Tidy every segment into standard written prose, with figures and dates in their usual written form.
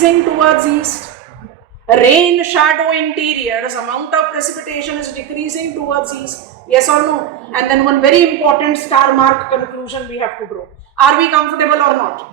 decreasing towards east. Rain shadow interiors, amount of precipitation is decreasing towards east. Yes or no? And then one very important star mark conclusion we have to draw. Are we comfortable or not?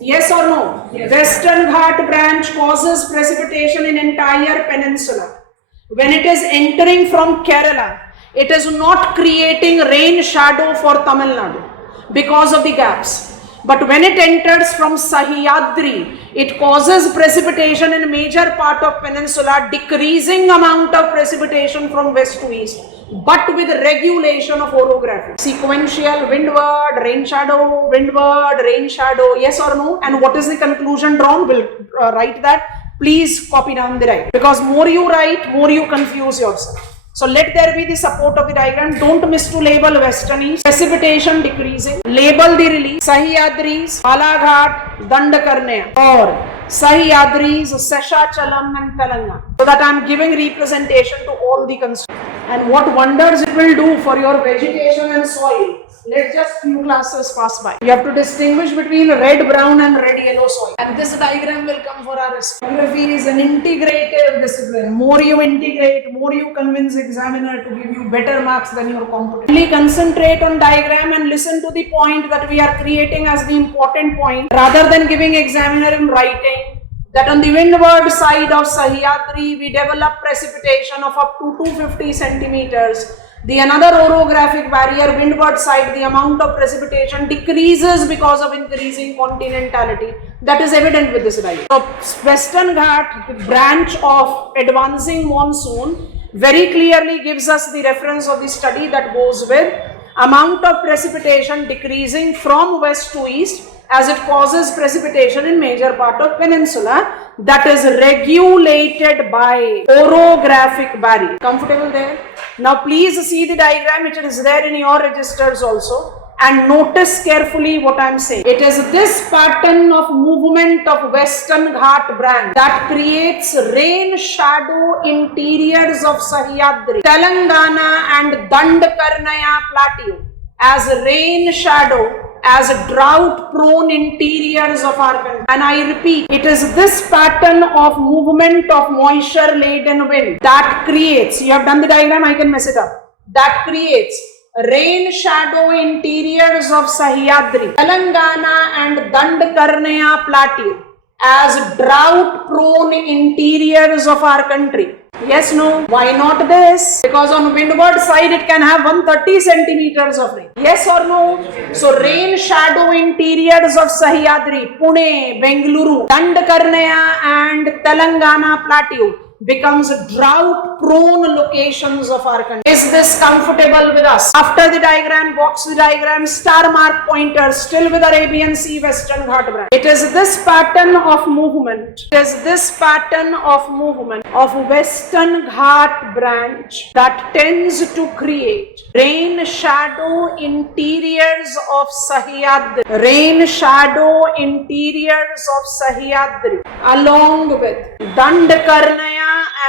Yes or no? Yes. Western Ghat branch causes precipitation in entire peninsula. When it is entering from Kerala, it is not creating rain shadow for Tamil Nadu because of the gaps. But when it enters from Sahyadri, it causes precipitation in major part of peninsula, decreasing amount of precipitation from west to east, but with regulation of orography. Sequential, windward, rain shadow, windward, rain shadow, yes or no? And what is the conclusion drawn? We'll write that. Please copy down the right. Because more you write, more you confuse yourself. So let there be the support of the diagram. Don't miss to label western east. Precipitation decreasing. Label the release. Sahyadris, Balaghat, Dandakarnaya, or Sahyadris, Seshachalam and Telangana. So that I am giving representation to all the constituents. And what wonders it will do for your vegetation and soil. Let's just few classes pass by. You have to distinguish between red, brown and red, yellow soil. And this diagram will come for our rest. Geography is an integrative discipline. More you integrate, more you convince examiner to give you better marks than your competitor. Only concentrate on diagram and listen to the point that we are creating as the important point, rather than giving examiner in writing that on the windward side of Sahyadri we develop precipitation of up to 250 centimeters. The another orographic barrier, windward side, the amount of precipitation decreases because of increasing continentality. That is evident with this diagram. So, Western Ghat, the branch of advancing monsoon, very clearly gives us the reference of the study that goes with amount of precipitation decreasing from west to east as it causes precipitation in major part of peninsula, that is regulated by orographic barrier. Comfortable there? Now please see the diagram, it is there in your registers also, and notice carefully what I am saying. It is this pattern of movement of Western Ghat branch that creates rain shadow interiors of Sahyadri, Telangana and Dandakarnaya plateau as rain shadow, as drought prone interiors of our country. And I repeat, it is this pattern of movement of moisture laden wind that creates, you have done the diagram, I can mess it up, that creates rain shadow interiors of Sahyadri, Telangana and Dandakarnaya plateau as drought prone interiors of our country. Yes, no? Why not this? Because on windward side it can have 130 centimeters of rain. Yes or no? So rain shadow interiors of Sahyadri, Pune, Bengaluru, Dandakarnaya and Telangana plateau becomes drought prone locations of our country. Is this comfortable with us? After the diagram, box the diagram, star mark pointer, still with our A, B and C Western Ghat branch. It is this pattern of movement, it is this pattern of movement of Western Ghat branch that tends to create rain shadow interiors of Sahyadri, rain shadow interiors of Sahyadri along with Dandakarnaya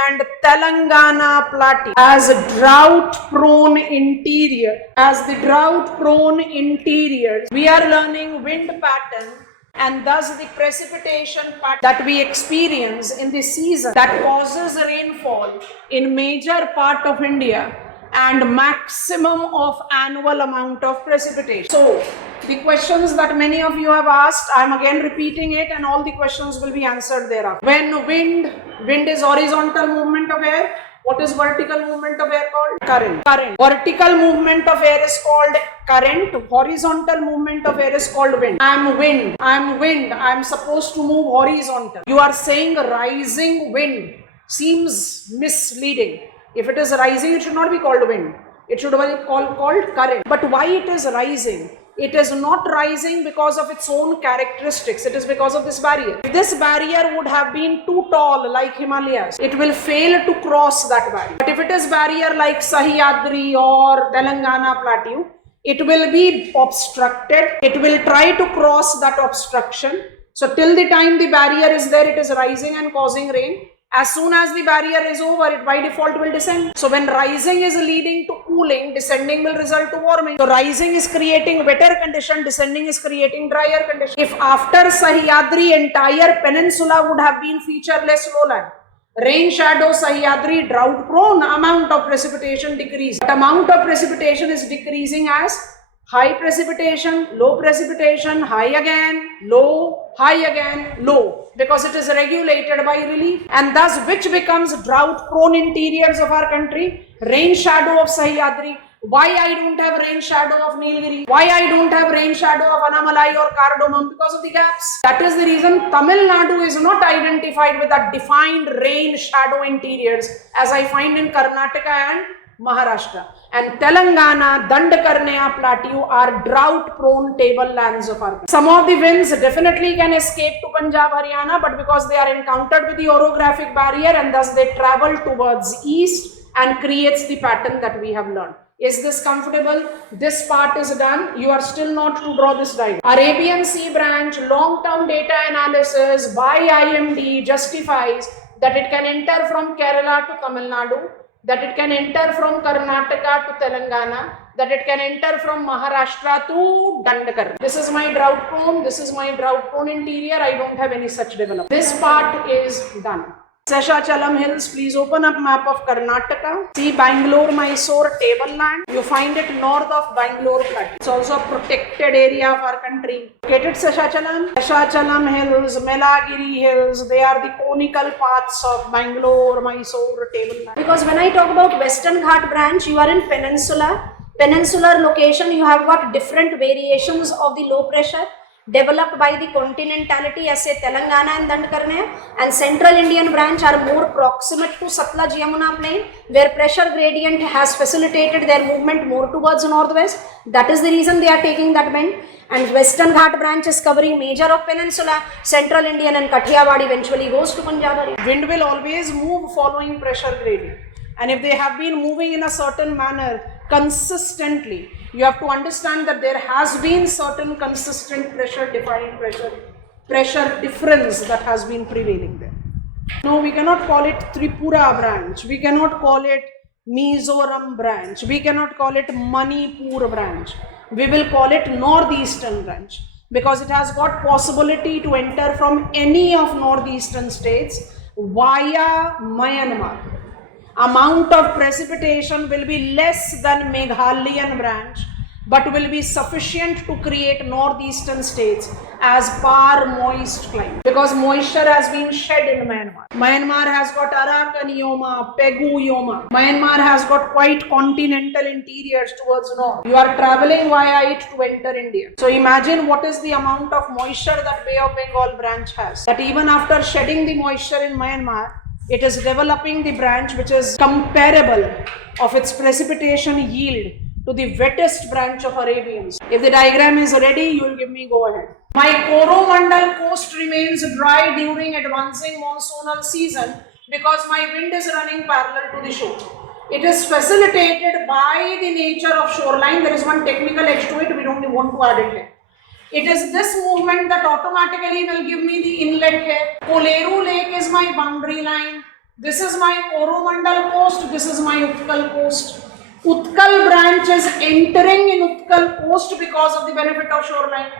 and Telangana plateau as drought prone interior. As the drought prone interiors, we are learning wind pattern and thus the precipitation pattern that we experience in the season that causes rainfall in major part of India and maximum of annual amount of precipitation. So, the questions that many of you have asked, I am again repeating it and all the questions will be answered thereafter. When wind is horizontal movement of air, what is vertical movement of air called? Current. Vertical movement of air is called current. Horizontal movement of air is called wind. I am wind. I am supposed to move horizontal. You are saying rising wind seems misleading. If it is rising, it should not be called wind. It should be called current. But why it is rising? It is not rising because of its own characteristics. It is because of this barrier. If this barrier would have been too tall like Himalayas, it will fail to cross that barrier. But if it is barrier like Sahyadri or Telangana plateau, it will be obstructed. It will try to cross that obstruction. So till the time the barrier is there, it is rising and causing rain. As soon as the barrier is over, it by default will descend. So when rising is leading to cooling, descending will result to warming. So rising is creating wetter condition, descending is creating drier condition. If after Sahyadri entire peninsula would have been featureless lowland, rain shadow, Sahyadri, drought prone, amount of precipitation decrease. But amount of precipitation is decreasing as high precipitation, low precipitation, high again, low, high again, low, because it is regulated by relief. And thus, which becomes drought prone interiors of our country? Rain shadow of Sahyadri. Why I don't have rain shadow of Nilgiri? Why I don't have rain shadow of Anamalai or Cardamom? Because of the gaps. That is the reason Tamil Nadu is not identified with that defined rain shadow interiors as I find in Karnataka and Maharashtra. And Telangana, Dandakarnaya plateau are drought prone tablelands of our country. Some of the winds definitely can escape to Punjab, Haryana, but because they are encountered with the orographic barrier and thus they travel towards east and creates the pattern that we have learned. Is this comfortable? This part is done. You are still not to draw this diagram. Arabian Sea branch long-term data analysis by IMD justifies that it can enter from Kerala to Tamil Nadu, that it can enter from Karnataka to Telangana, that it can enter from Maharashtra to Dandakarna. This is my drought prone, this is my drought prone interior. I don't have any such development. This part is done. Seshachalam Hills, please open up map of Karnataka. See Bangalore, Mysore tableland. You find it north of Bangalore plateau. It's also a protected area of our country. Located Seshachalam. Seshachalam Hills, Melagiri Hills, they are the conical paths of Bangalore, Mysore tableland. Because when I talk about Western Ghat branch, you are in peninsular location. You have got different variations of the low pressure developed by the continentality as say Telangana and Dandakarnaya, and Central Indian branch are more proximate to Satluj Yamuna plain, where pressure gradient has facilitated their movement more towards northwest. That is the reason they are taking that bend. And Western Ghat branch is covering major of peninsula, Central Indian and Kathiawad eventually goes to Punjab. Wind will always move following pressure gradient. And if they have been moving in a certain manner consistently, you have to understand that there has been certain consistent pressure difference that has been prevailing there. No, we cannot call it Tripura branch. We cannot call it Mizoram branch. We cannot call it Manipur branch. We will call it Northeastern branch because it has got possibility to enter from any of northeastern states via Myanmar. Amount of precipitation will be less than Meghalayan branch, but will be sufficient to create northeastern states as par moist climate, because moisture has been shed in Myanmar. Myanmar has got Arakan-yoma, Pegu-yoma. Myanmar has got quite continental interiors towards north. You are traveling via it to enter India. So imagine what is the amount of moisture that Bay of Bengal branch has. That even after shedding the moisture in Myanmar, it is developing the branch which is comparable of its precipitation yield to the wettest branch of Arabians. If the diagram is ready, you will give me go ahead. My Coromandel coast remains dry during advancing monsoonal season because my wind is running parallel to the shore. It is facilitated by the nature of shoreline. There is one technical edge to it, we don't want to add it here. It is this movement that automatically will give me the inlet here. Koleru Lake is my boundary line. This is my Coromandel coast. This is my Utkal coast. Utkal branch is entering in Utkal coast because of the benefit of shoreline.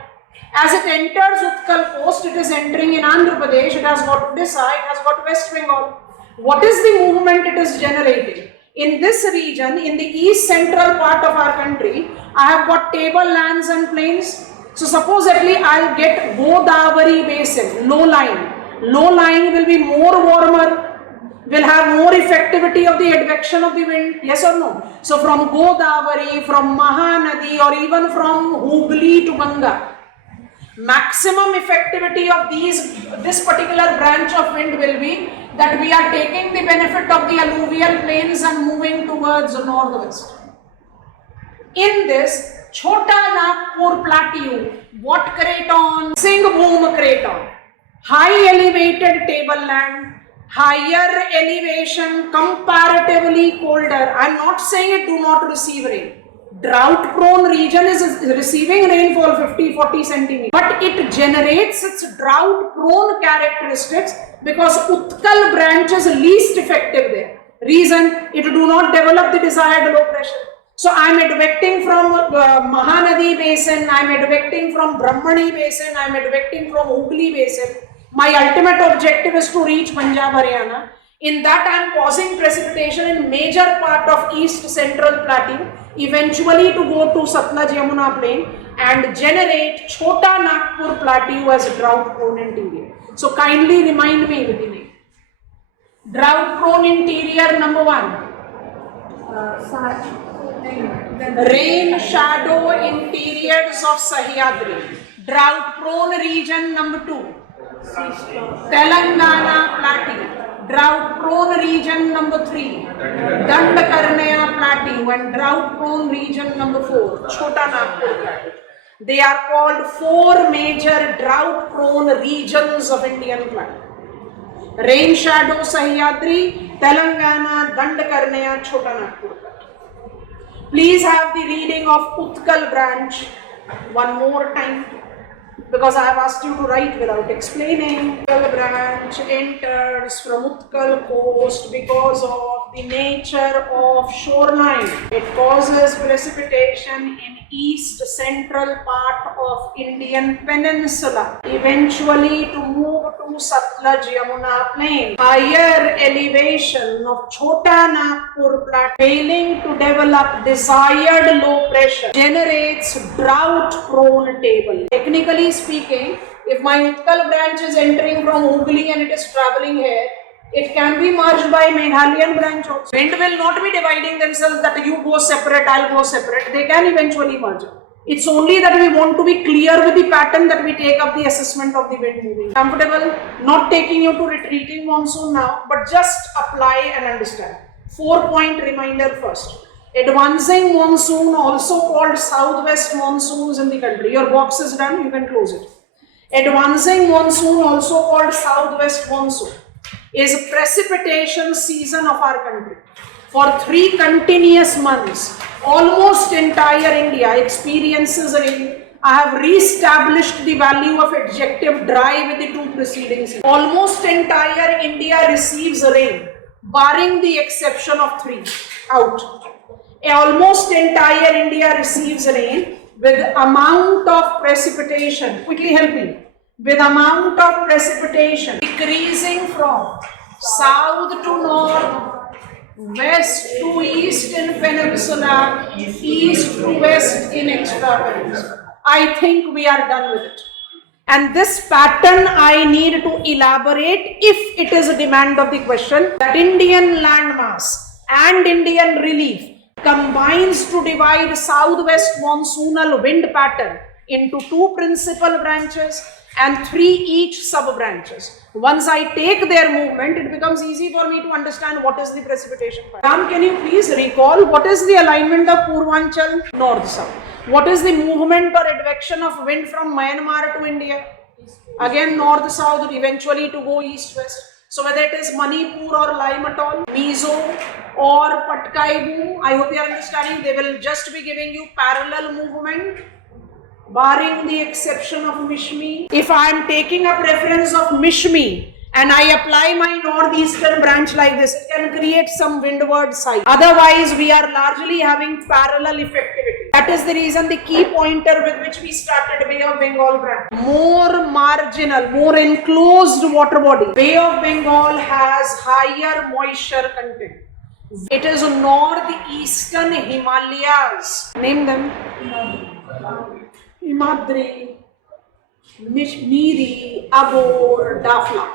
As it enters Utkal coast, it is entering in Andhra Pradesh. It has got Odisha. It has got West Bengal. What is the movement it is generating? In this region, in the east central part of our country, I have got tablelands and plains. So supposedly I'll get Godavari basin, low lying. Low lying will be more warmer, will have more effectivity of the advection of the wind, yes or no? So from Godavari, from Mahanadi, or even from Hooghly to Ganga, maximum effectivity of this particular branch of wind will be that we are taking the benefit of the alluvial plains and moving towards the northwest. In this Chota Nagpur plateau, what craton? Singhbhum craton. High elevated tableland, higher elevation, comparatively colder. I am not saying it do not receive rain. Drought prone region is receiving rainfall 50-40 centimeters, but it generates its drought prone characteristics because Utkal branch is least effective there. Reason, it do not develop the desired low pressure. So I am advecting from Mahanadi basin, I am advecting from Brahmani basin, I am advecting from Hooghly basin. My ultimate objective is to reach Punjab, Haryana. In that I am causing precipitation in major part of east central plateau, eventually to go to Satluj Yamuna plain and generate Chota Nagpur plateau as a drought prone interior. So kindly remind me with the name. Drought prone interior number 1. Rain shadow interiors of Sahyadri. Drought prone region number 2. Telangana plateau. Drought prone region number 3. Dandakarnaya plateau and drought prone region number 4. Chota Nagpur plateau. They are called 4 major drought prone regions of Indian plateau. Rain shadow Sahyadri, Telangana, Dandakarnaya, Chota Nagpur. Please have the reading of Utkal branch one more time, because I have asked you to write without explaining. Utkal branch enters from Utkal coast because of the nature of shoreline. It causes precipitation in east central part of Indian peninsula, eventually to move to Satluj Yamuna plain. Higher elevation of Chota Nagpur plateau failing to develop desired low pressure generates drought prone table. Technically speaking, if my Utkal branch is entering from Hooghly and it is traveling here, it can be merged by Meghalayan branch also. Wind will not be dividing themselves that you go separate, I'll go separate. They can eventually merge. It's only that we want to be clear with the pattern that we take up the assessment of the wind moving. Comfortable? Not taking you to retreating monsoon now, but just apply and understand. 4-point reminder first. Advancing monsoon, also called southwest monsoons in the country. Your box is done, you can close it. Advancing monsoon, also called southwest monsoon, is precipitation season of our country. For 3 continuous months, almost entire India experiences rain. I have re-established the value of adjective dry with the 2 preceding seasons. Almost entire India receives rain, barring the exception of 3 out. Almost entire India receives rain with amount of precipitation. Quickly help me. With amount of precipitation decreasing from south to north, west to east in peninsula, east to west in extra peninsula. I think we are done with it. And this pattern I need to elaborate if it is a demand of the question, that Indian landmass and Indian relief combines to divide southwest monsoonal wind pattern into 2 principal branches and 3 each sub branches. Once I take their movement, it becomes easy for me to understand what is the precipitation pattern. Ram, can you please recall what is the alignment of Purvanchal north-south? What is the movement or advection of wind from Myanmar to India? Again north-south, eventually to go east-west. So whether it is Manipur or Lime Atoll, Mizo or Patkaibu, I hope you are understanding, they will just be giving you parallel movement, barring the exception of Mishmi. If I am taking up reference of Mishmi and I apply my northeastern branch like this, it can create some windward side. Otherwise, we are largely having parallel effectivity. That is the reason the key pointer with which we started Bay of Bengal branch. More marginal, more enclosed water body. Bay of Bengal has higher moisture content. It is northeastern Himalayas. Name them. Himadri, Miri, Abor, Dafla.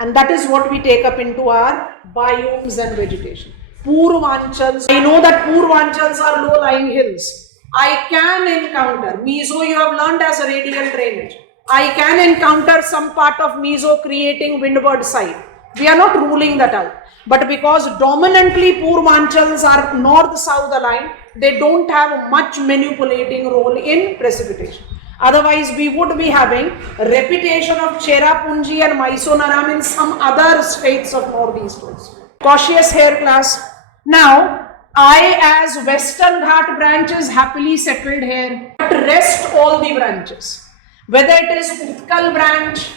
And that is what we take up into our biomes and vegetation. Purvanchals. I know that Purvanchals are low-lying hills. I can encounter, Mizo you have learned as a radial drainage. I can encounter some part of Mizo creating windward side. We are not ruling that out. But because dominantly Purvanchals are north-south aligned, they don't have much manipulating role in precipitation. Otherwise, we would be having repetition of Cherrapunji and Mysore in some other states of northeast also. Cautious here class. Now, I as Western Ghat branch is happily settled here. But rest all the branches, whether it is Utkal branch,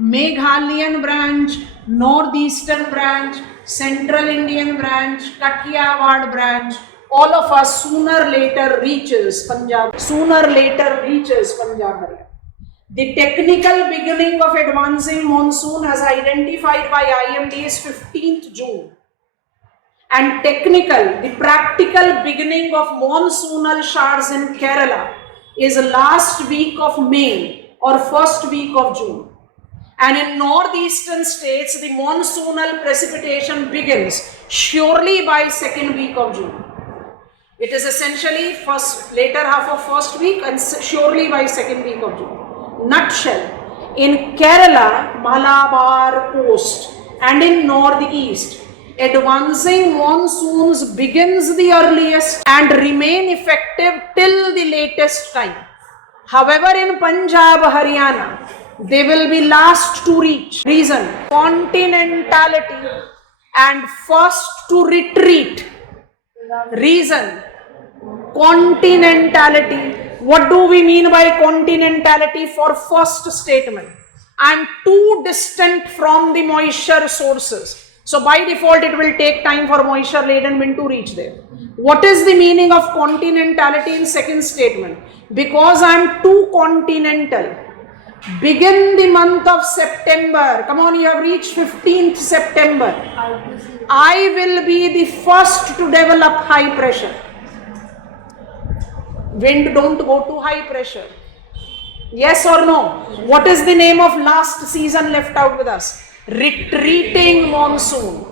Meghalayan branch, Northeastern branch, Central Indian branch, Kathiawad branch, all of us sooner or later reaches Punjab, Haryana. The technical beginning of advancing monsoon as identified by IMD is 15th June. And the practical beginning of monsoonal showers in Kerala is last week of May or first week of June. And in northeastern states, the monsoonal precipitation begins surely by second week of June. It is essentially later half of first week and surely by second week of June. Nutshell, in Kerala, Malabar coast and in northeast, advancing monsoons begins the earliest and remain effective till the latest time. However, in Punjab, Haryana, they will be last to reach. Reason, continentality and first to retreat. Reason, continentality. What do we mean by continentality? For first statement, I am too distant from the moisture sources. So by default, it will take time for moisture laden wind to reach there. What is the meaning of continentality in second statement? Because I am too continental. Begin the month of September. Come on, you have reached 15th September. I will be the first to develop high pressure. Wind don't go to high pressure. Yes or no? What is the name of last season left out with us? Retreating monsoon.